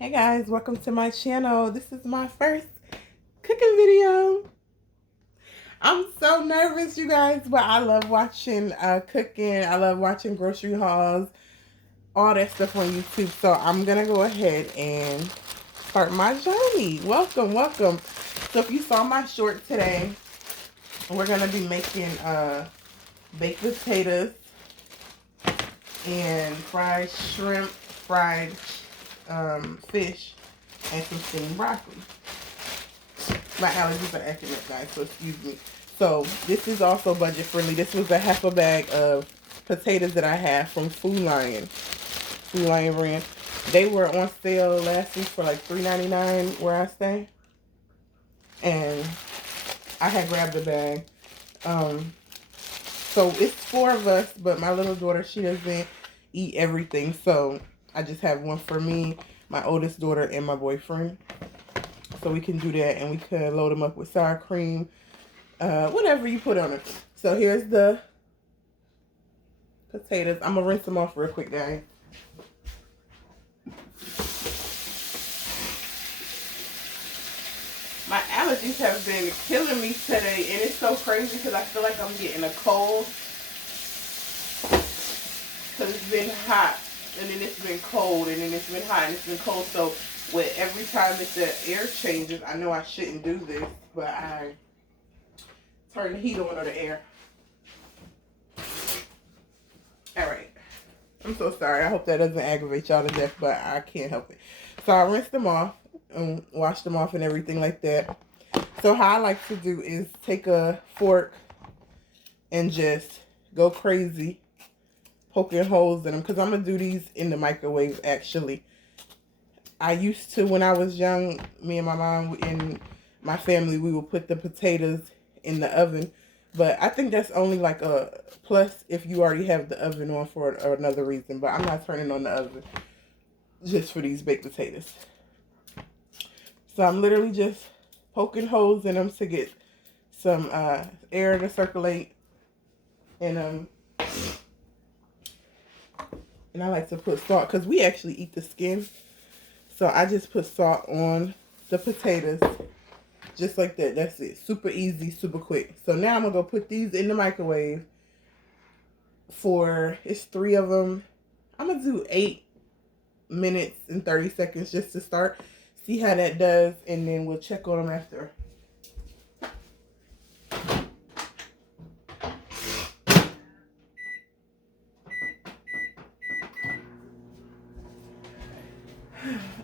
Hey guys, welcome to my channel. This is my first cooking video. I'm so nervous, you guys, but I love watching cooking. I love watching grocery hauls, all that stuff on YouTube. So I'm gonna go ahead and start my journey. Welcome, welcome. So if you saw my short today, we're gonna be making baked potatoes and fried shrimp, fried fish, and some steamed broccoli. My allergies are acting up, guys, so excuse me. So this is also budget friendly. This was a half a bag of potatoes that I had from Food Lion. Food Lion brand. They were on sale last week for like $3.99 where I stay. And I had grabbed a bag. So it's 4 of us, but my little daughter, she doesn't eat everything. So I just have one for me, my oldest daughter, and my boyfriend. So we can do that, and we could load them up with sour cream, whatever you put on it. So here's the potatoes. I'm gonna rinse them off real quick, guys. My allergies have been killing me today, and it's so crazy because I feel like I'm getting a cold because it's been hot, and then it's been cold, and then it's been hot, and it's been cold. So with every time that the air changes, I know I shouldn't do this, but I turn the heat on or the air. All right. I'm so sorry. I hope that doesn't aggravate y'all to death, but I can't help it. So I rinsed them off and washed them off and everything like that. So how I like to do is take a fork and just go crazy poking holes in them, because I'm going to do these in the microwave actually. I used to, when I was young, me and my mom and my family, we would put the potatoes in the oven. But I think that's only like a plus if you already have the oven on for another reason. But I'm not turning on the oven just for these baked potatoes. So I'm literally just poking holes in them to get some air to circulate. And I like to put salt because we actually eat the skin. So I just put salt on the potatoes. Just like that. That's it. Super easy, super quick. So now I'm going to go put these in the microwave for, it's 3 of them. I'm going to do 8 minutes and 30 seconds just to start. See how that does, and then we'll check on them after.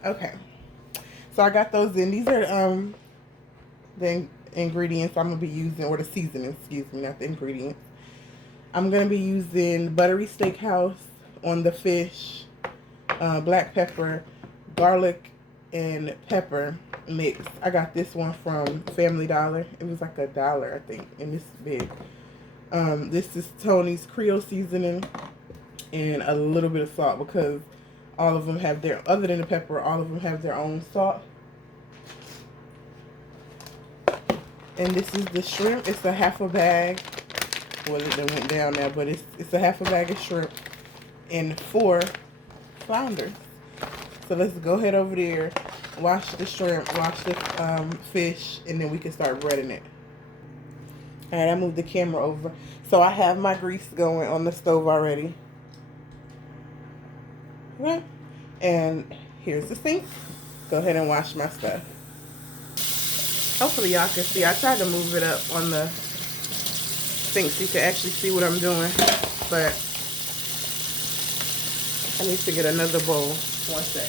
Okay. So I got those in. These are the ingredients I'm going to be using, or the seasoning, excuse me, not the ingredients. I'm going to be using buttery steakhouse on the fish, black pepper, garlic, and pepper mix. I got this one from Family Dollar. It was like $1, I think, and this is big. This is Tony's Creole seasoning and a little bit of salt, because all of them have their, other than the pepper, all of them have their own salt. And this is the shrimp. It's a half a bag. Well, it went down now, but it's a half a bag of shrimp and 4 flounders. So let's go ahead over there, wash the shrimp, wash the fish, and then we can start breading it. All right, I moved the camera over. So I have my grease going on the stove already. Okay. And here's the sink. Go ahead and wash my stuff. Hopefully y'all can see. I tried to move it up on the sink so you can actually see what I'm doing. But I need to get another bowl. One sec.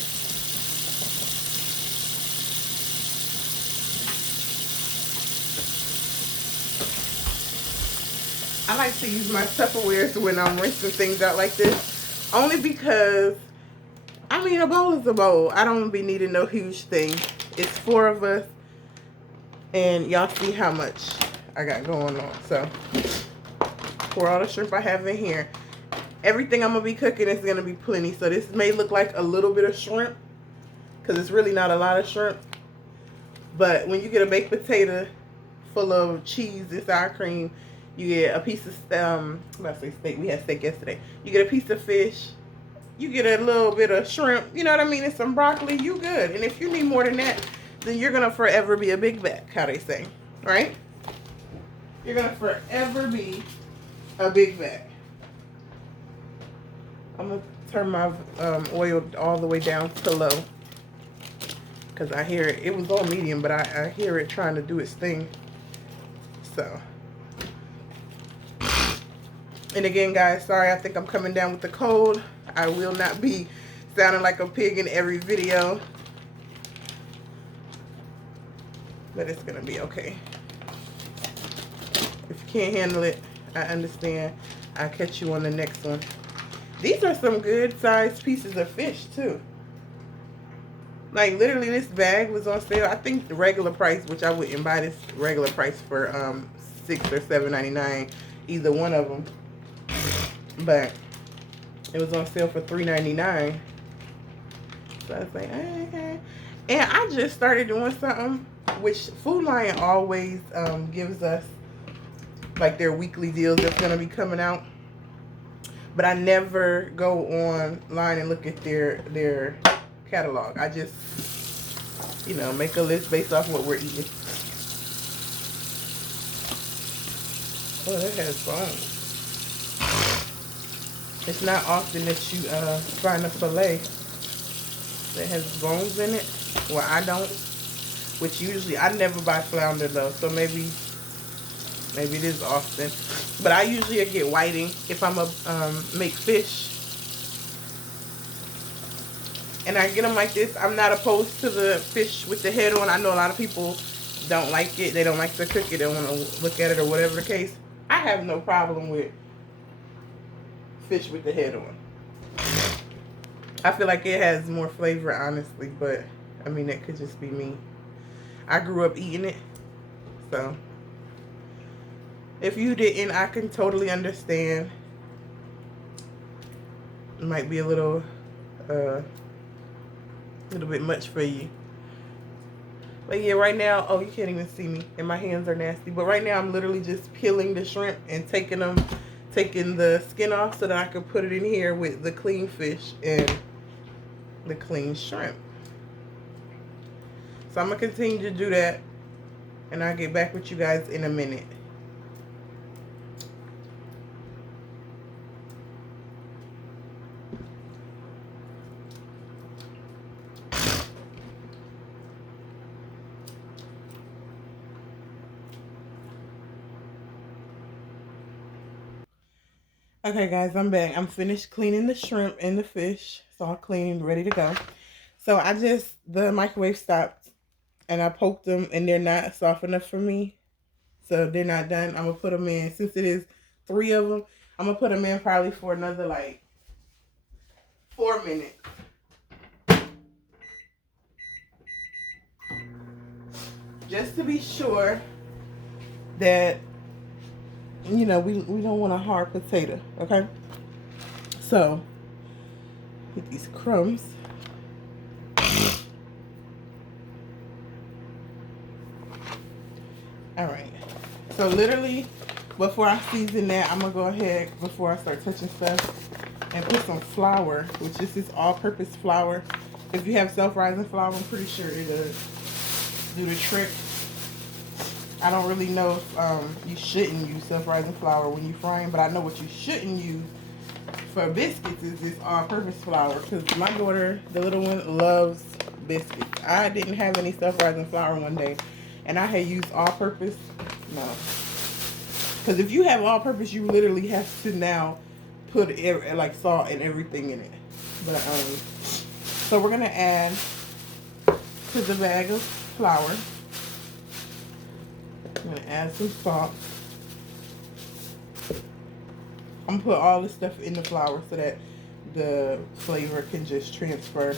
I like to use my Tupperwares when I'm rinsing things out like this. Only because, I mean, a bowl is a bowl. I don't be needing no huge thing. It's 4 of us. And y'all see how much I got going on. So, pour all the shrimp I have in here. Everything I'm going to be cooking is going to be plenty. So, this may look like a little bit of shrimp, because it's really not a lot of shrimp. But when you get a baked potato full of cheese and sour cream, you get a piece of, I'm about to say steak. We had steak yesterday. You get a piece of fish, you get a little bit of shrimp, you know what I mean, and some broccoli, you good. And if you need more than that, then you're gonna forever be a big back, how they say, right? You're gonna forever be a big back. I'm gonna turn my oil all the way down to low because I hear it. It was on medium, but I hear it trying to do its thing. So, and again, guys, sorry, I think I'm coming down with the cold. I will not be sounding like a pig in every video, but it's gonna be okay. If you can't handle it, I understand. I'll catch you on the next one. These are some good sized pieces of fish too. Like literally this bag was on sale. I think the regular price, which I wouldn't buy this regular price for $6 or $7.99, either one of them. But it was on sale for $3.99. So I was like, okay. And I just started doing something, which Food Lion always gives us like their weekly deals that's gonna be coming out. But I never go online and look at their catalog. I just, you know, make a list based off what we're eating. Oh, that has bones. It's not often that you find a fillet that has bones in it. Well, I don't. Which usually, I never buy flounder though. So maybe it is often. But I usually get whiting if I'm a make fish. And I get them like this. I'm not opposed to the fish with the head on. I know a lot of people don't like it. They don't like to cook it. They don't want to look at it or whatever the case. I have no problem with fish with the head on. I feel like it has more flavor, honestly. But, I mean, that could just be me. I grew up eating it. So, if you didn't, I can totally understand. It might be a little bit much for you. But yeah, right now, oh, you can't even see me and my hands are nasty. But right now I'm literally just peeling the shrimp and taking the skin off so that I can put it in here with the clean fish and the clean shrimp. So I'm gonna continue to do that and I'll get back with you guys in a minute. Okay guys, I'm back. I'm finished cleaning the shrimp and the fish. It's all clean and ready to go. So the microwave stopped and I poked them and they're not soft enough for me. So they're not done. I'm going to put them in, since it is 3 of them, I'm going to put them in probably for another like 4 minutes. Just to be sure that, you know, we don't want a hard potato, okay? So, get these crumbs. All right. So, literally, before I season that, I'm going to go ahead, before I start touching stuff, and put some flour, which this is all-purpose flour. If you have self-rising flour, I'm pretty sure it'll do the trick. I don't really know if you shouldn't use self-rising flour when you're frying, but I know what you shouldn't use for biscuits is this all-purpose flour, because my daughter, the little one, loves biscuits. I didn't have any self-rising flour one day, and I had used all-purpose. No. Because if you have all-purpose, you literally have to now put like salt and everything in it. But so we're going to add to the bag of flour. I'm going to add some salt. I'm going to put all this stuff in the flour so that the flavor can just transfer.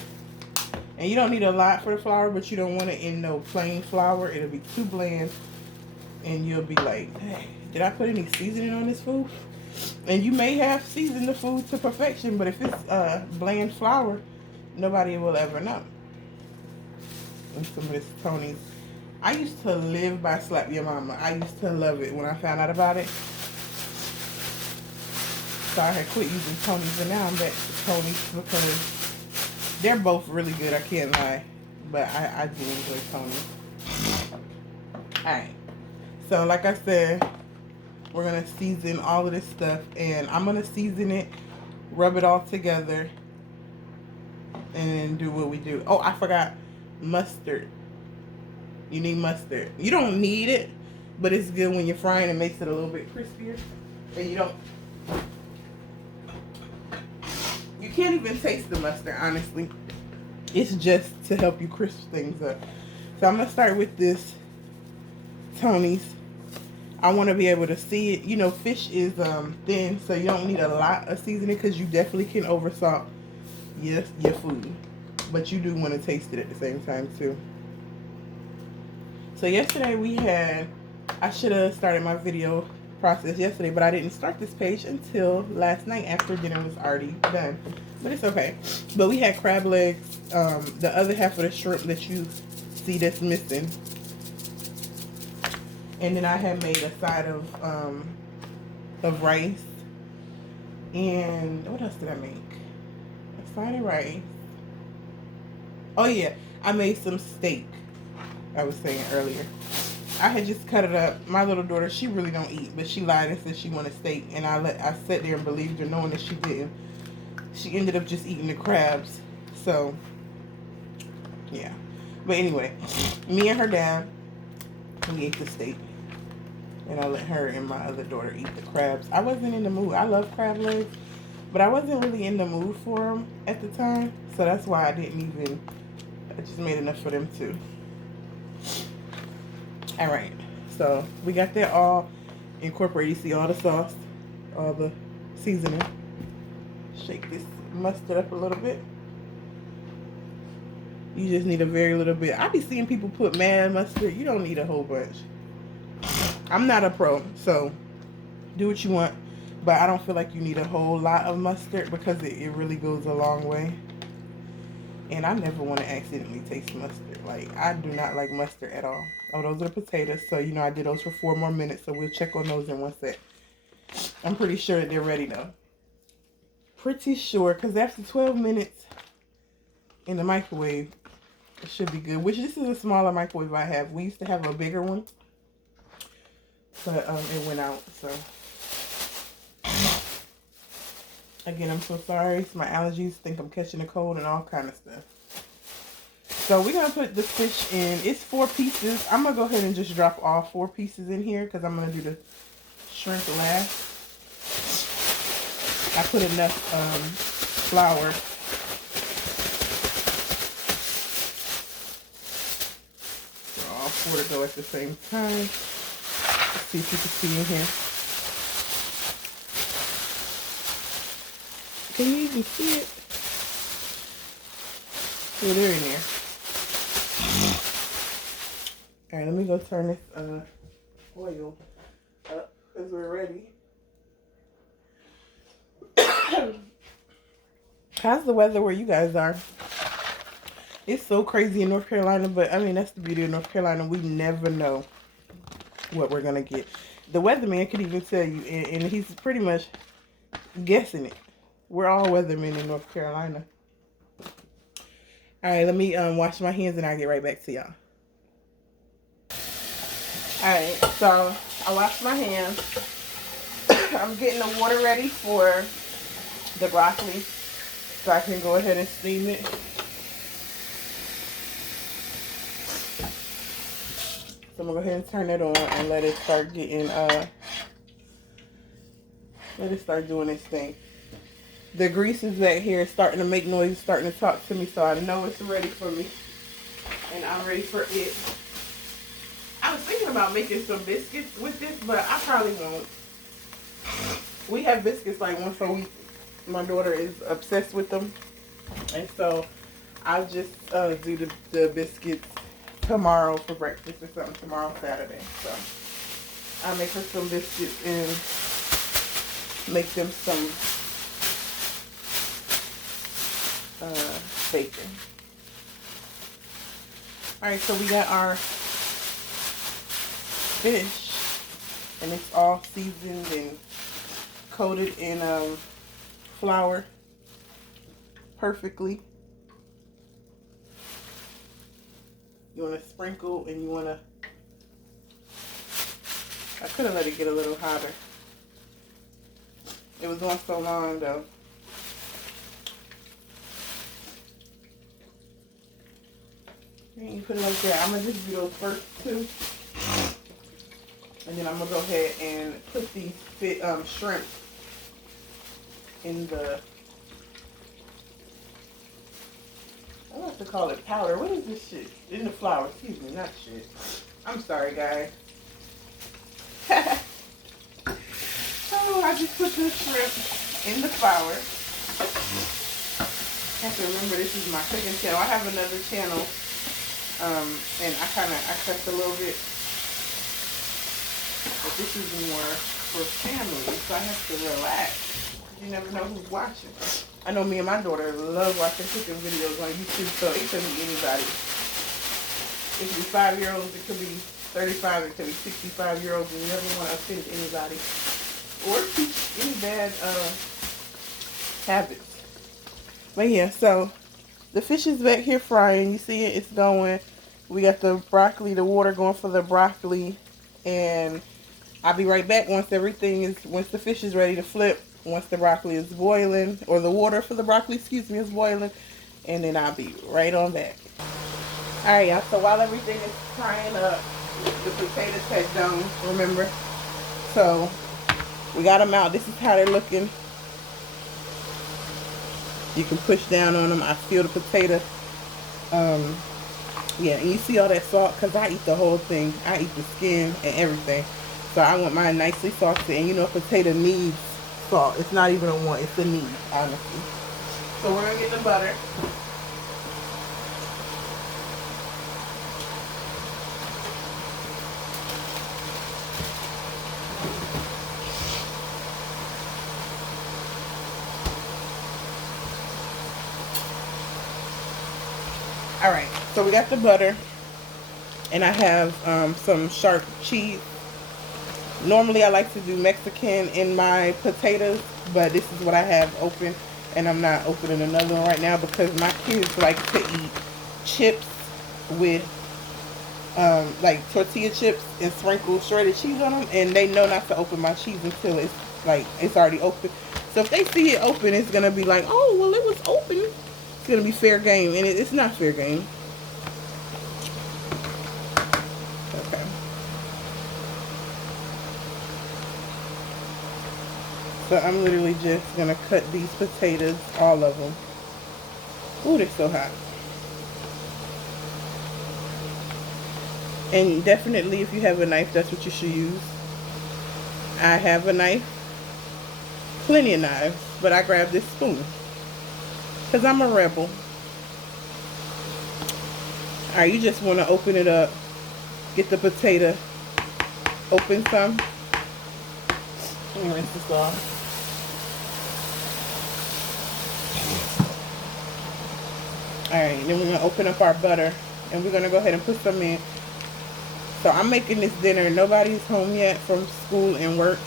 And you don't need a lot for the flour, but you don't want it in no plain flour. It'll be too bland. And you'll be like, hey, did I put any seasoning on this food? And you may have seasoned the food to perfection, but if it's bland flour, nobody will ever know. And some of this Tony's. I used to live by Slap Your Mama. I used to love it when I found out about it. So I had quit using Tony's, and now I'm back to Tony's because they're both really good. I can't lie, but I do enjoy Tony's. Alright, so like I said, we're going to season all of this stuff, and I'm going to season it, rub it all together, and then do what we do. Oh, I forgot mustard. You need mustard. You don't need it, but it's good when you're frying. It makes it a little bit crispier. And you can't even taste the mustard, honestly. It's just to help you crisp things up. So I'm going to start with this Tony's. I want to be able to see it. You know, fish is thin, so you don't need a lot of seasoning because you definitely can oversalt your food. But you do want to taste it at the same time, too. So yesterday we had, I should have started my video process yesterday, but I didn't start this page until last night after dinner was already done. But it's okay. But we had crab legs, the other half of the shrimp that you see that's missing. And then I had made a side of rice. And what else did I make? A side of rice. Oh yeah, I made some steak. I was saying earlier. I had just cut it up. My little daughter, she really don't eat, but she lied and said she wanted steak, and I sat there and believed her, knowing that she didn't. She ended up just eating the crabs. So yeah. But anyway, me and her dad, we ate the steak, and I let her and my other daughter eat the crabs. I wasn't in the mood. I love crab legs, but I wasn't really in the mood for them at the time, so that's why I didn't even. I just made enough for them too. Alright, so we got that all incorporated. You see all the sauce, all the seasoning. Shake this mustard up a little bit. You just need a very little bit. I be seeing people put mad mustard. You don't need a whole bunch. I'm not a pro, so do what you want. But I don't feel like you need a whole lot of mustard because it really goes a long way. And I never want to accidentally taste mustard. Like, I do not like mustard at all. Oh, those are potatoes. So, you know, I did those for 4 more minutes. So, we'll check on those in 1 sec. I'm pretty sure that they're ready, though. Pretty sure. Because after 12 minutes in the microwave, it should be good. Which, this is a smaller microwave I have. We used to have a bigger one. But it went out, so. Again, I'm so sorry. It's my allergies. Think I'm catching a cold and all kind of stuff. So we're going to put the fish in. It's 4 pieces. I'm going to go ahead and just drop all 4 pieces in here because I'm going to do the shrimp last. I put enough flour. For all 4 to go at the same time. Let's see if you can see in here. Can you even see it? Yeah, they're in there. Alright, let me go turn this oil up because we're ready. How's the weather where you guys are? It's so crazy in North Carolina, but I mean, that's the beauty of North Carolina. We never know what we're going to get. The weatherman could even tell you, and he's pretty much guessing it. We're all weathermen in North Carolina. Alright, let me wash my hands and I'll get right back to y'all. Alright, so I washed my hands. I'm getting the water ready for the broccoli so I can go ahead and steam it. So I'm gonna go ahead and turn it on and let it start getting let it start doing its thing. The grease is back here, it's starting to make noise, starting to talk to me, so I know it's ready for me. And I'm ready for it. I was thinking about making some biscuits with this, but I probably won't. We have biscuits like once a week. My daughter is obsessed with them. And so I'll just do the biscuits tomorrow for breakfast or something, tomorrow Saturday. So I'll make her some biscuits and make them some bacon. Alright, so we got our fish and it's all seasoned and coated in flour perfectly. You want to sprinkle and you want to, I could have let it get a little hotter. It was on so long though. And you put it like that. I'm going to just do those first two. And then I'm going to go ahead and put these shrimp in the, I like to call it powder. What is this shit? In the flour. Excuse me, not shit. I'm sorry, guys. Oh, I just put the shrimp in the flour. I have to remember this is my cooking channel. I have another channel, and I cussed a little bit, but this is more for family, so I have to relax. You never know who's watching. I know me and my daughter love watching cooking videos on YouTube, so it could be anybody. It could be 5-year-olds, it could be 35, it could be 65-year-olds, and you never want to offend anybody or teach any bad habits. But yeah, so the fish is back here frying. You see it? It's going. We got the broccoli, the water going for the broccoli. And I'll be right back once the fish is ready to flip. Once the broccoli is boiling, or the water for the broccoli, excuse me, is boiling. And then I'll be right on back. Alright, y'all. So while everything is frying up, the potatoes had done, remember? So we got them out. This is how they're looking. You can push down on them. I feel the potato. Yeah, and you see all that salt? Because I eat the whole thing. I eat the skin and everything. So I want mine nicely salted. And you know, a potato needs salt. It's not even a want. It's a need, honestly. So we're going to get the butter. Alright, so we got the butter, and I have some sharp cheese. Normally I like to do Mexican in my potatoes, but this is what I have open, and I'm not opening another one right now because my kids like to eat chips with like tortilla chips and sprinkle shredded cheese on them, and they know not to open my cheese until it's already open. So if they see it open, it's gonna be like, oh well, it was open. It's gonna be fair game, and it's not fair game. Okay. So I'm literally just gonna cut these potatoes, all of them. Ooh, they're so hot. And definitely, if you have a knife, that's what you should use. I have a knife, plenty of knives, but I grabbed this spoon. Because I'm a rebel. Alright, you just want to open it up. Get the potato. Open some. Let me rinse this off. Alright, then we're going to open up our butter. And we're going to go ahead and put some in. So I'm making this dinner. Nobody's home yet from school and work.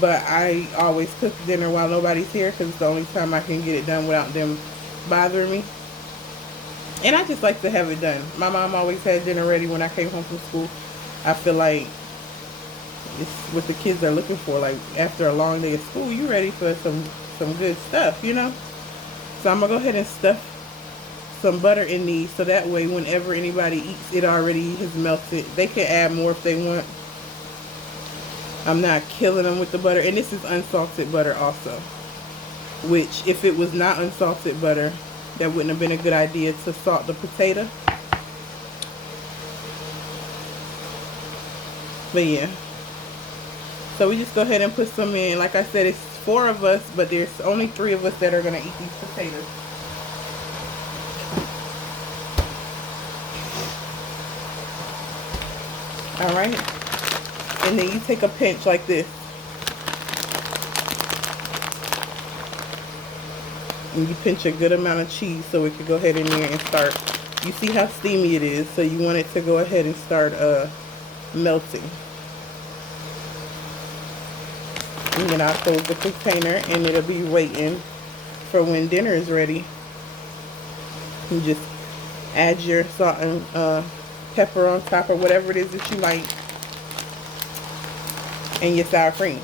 But I always cook dinner while nobody's here. Because it's the only time I can get it done without them bothering me. And I just like to have it done. My mom always had dinner ready when I came home from school. I feel like it's what the kids are looking for. Like after a long day of school, you ready for some good stuff, you know? So I'm gonna go ahead and stuff some butter in these so that way whenever anybody eats, it already has melted. They can add more if they want. I'm not killing them with the butter. And this is unsalted butter also. Which, if it was not unsalted butter, that wouldn't have been a good idea to salt the potato. But yeah. So we just go ahead and put some in. Like I said, it's 4 of us, but there's only 3 of us that are going to eat these potatoes. Alright. And then you take a pinch like this. And you pinch a good amount of cheese so it can go ahead in there and start. You see how steamy it is, so you want it to go ahead and start melting. And then I'll close the container and it'll be waiting for when dinner is ready. You just add your salt and pepper on top or whatever it is that you like, and your sour cream.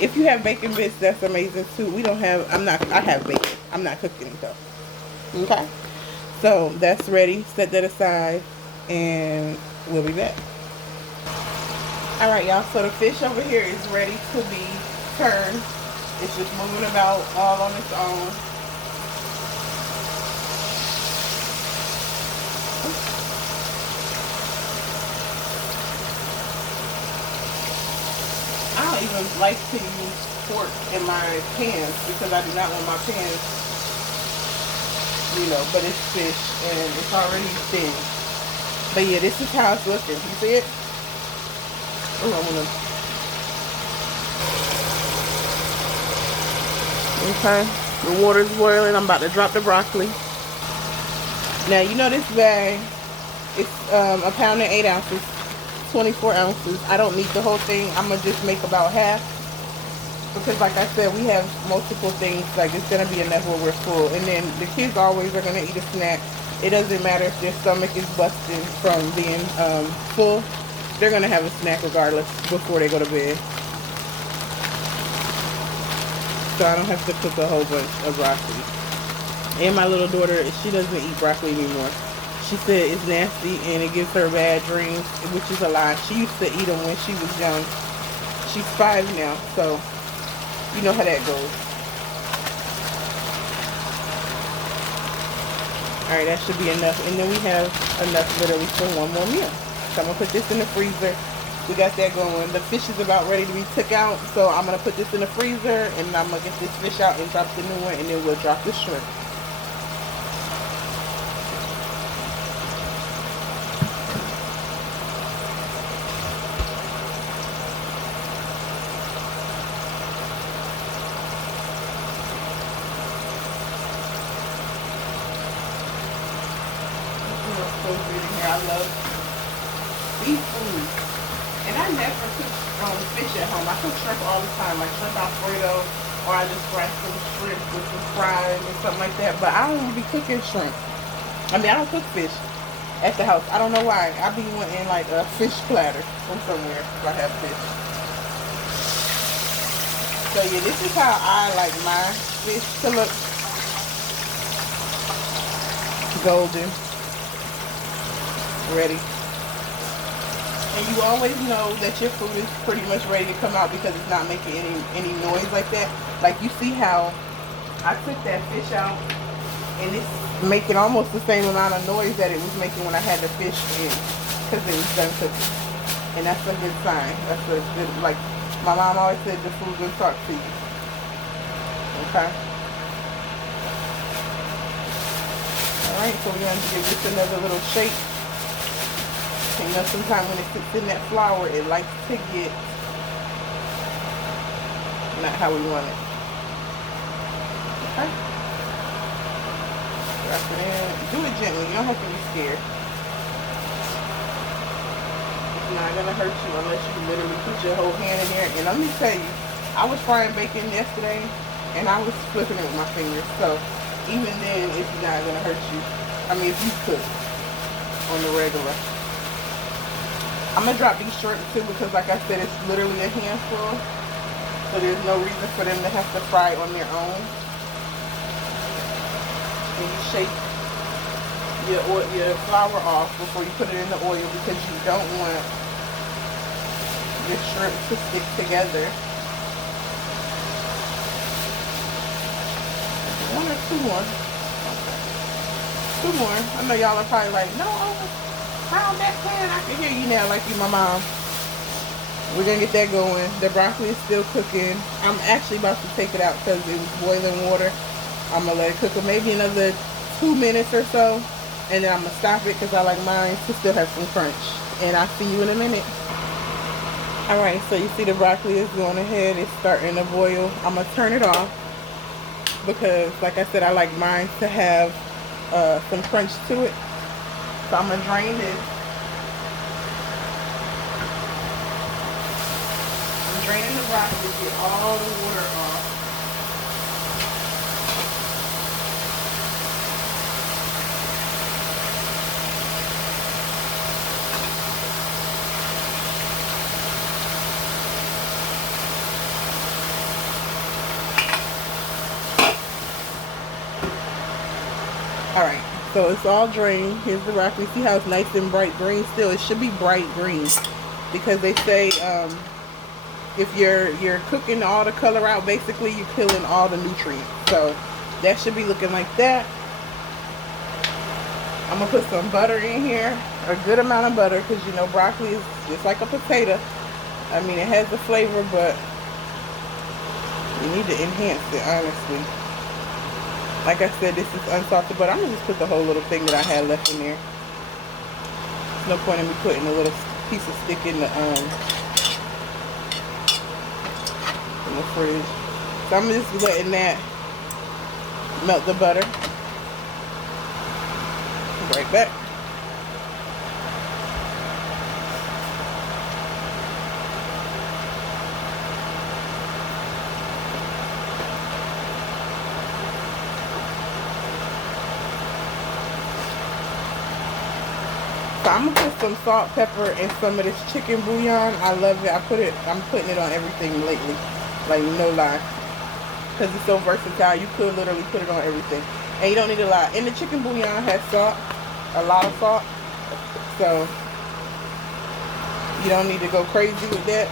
If you have bacon bits, that's amazing too. We don't have, I have bacon. I'm not cooking though. Okay. So that's ready. Set that aside and we'll be back. Alright y'all, so the fish over here is ready to be turned. It's just moving about all on its own. I don't even like to use pork in my pans because I do not want my pans, you know, but it's fish and it's already thin. But yeah, this is how it's looking. You see it? Oh, I wanna. Okay, the water's boiling. I'm about to drop the broccoli. Now you know this bag, it's a pound and 8 ounces, 24 ounces. I don't need the whole thing. I'm gonna just make about half because, like I said, we have multiple things. Like it's gonna be enough where we're full, and then the kids always are gonna eat a snack. It doesn't matter if their stomach is busted from being full. They're gonna have a snack regardless before they go to bed. So I don't have to cook a whole bunch of broccoli. And my little daughter, she doesn't eat broccoli anymore. She said it's nasty and it gives her bad dreams, which is a lie. She used to eat them when she was young. She's 5 now, so you know how that goes. Alright, that should be enough. And then we have enough literally for one more meal. So I'm going to put this in the freezer. We got that going. The fish is about ready to be took out. So I'm going to put this in the freezer and I'm going to get this fish out and drop the new one, and then we'll drop the shrimp. I love seafood. And I never cook fish at home. I cook shrimp all the time, like shrimp Alfredo, or I just fry some shrimp with some fries or something like that. But I don't even be cooking shrimp. I mean, I don't cook fish at the house. I don't know why. I be wanting like a fish platter from somewhere if I have fish. So yeah, this is how I like my fish to look. Golden. Ready. And you always know that your food is pretty much ready to come out because it's not making any noise like that. Like you see how I took that fish out and it's making almost the same amount of noise that it was making when I had the fish in, because it was done cooking. And that's a good sign. That's a good, like my mom always said, the food will talk to you. Okay. Alright, so we're going to give this another little shake. You know, sometimes when it sits in that flour, it likes to get not how we want it. Okay. Drop it in. Do it gently. You don't have to be scared. It's not going to hurt you unless you literally put your whole hand in there. And let me tell you, I was frying bacon yesterday, and I was flipping it with my fingers. So even then, it's not going to hurt you. I mean, if you cook on the regular. I'm going to drop these shrimp too because, like I said, it's literally a handful. So there's no reason for them to have to fry on their own. And you shake your flour off before you put it in the oil because you don't want your shrimp to stick together. 1 or 2 more. Okay. 2 more. I know y'all are probably like, no, pound that pan. I can hear you now like you my mom. We're going to get that going. The broccoli is still cooking. I'm actually about to take it out because it was boiling water. I'm going to let it cook for maybe another 2 minutes or so. And then I'm going to stop it because I like mine to still have some crunch. And I'll see you in a minute. Alright, so you see the broccoli is going ahead. It's starting to boil. I'm going to turn it off because, like I said, I like mine to have some crunch to it. So I'm going to drain this. I'm draining the broccoli, get all the water off. Alright, so it's all drained. Here's the broccoli. See how it's nice and bright green still? It should be bright green because they say if you're cooking all the color out, basically you're killing all the nutrients. So that should be looking like that. I'm going to put some butter in here, a good amount of butter, because you know broccoli is just like a potato. I mean, it has the flavor, but you need to enhance it, honestly. Like I said, this is unsalted butter. I'm going to just put the whole little thing that I had left in there. There's no point in me putting a little piece of stick in the fridge. So I'm just letting that melt the butter. Right back. So I'm gonna put some salt, pepper, and some of this chicken bouillon. I love it. I'm putting it on everything lately. Like, no lie. Because it's so versatile. You could literally put it on everything. And you don't need a lot. And the chicken bouillon has salt. A lot of salt. So you don't need to go crazy with that.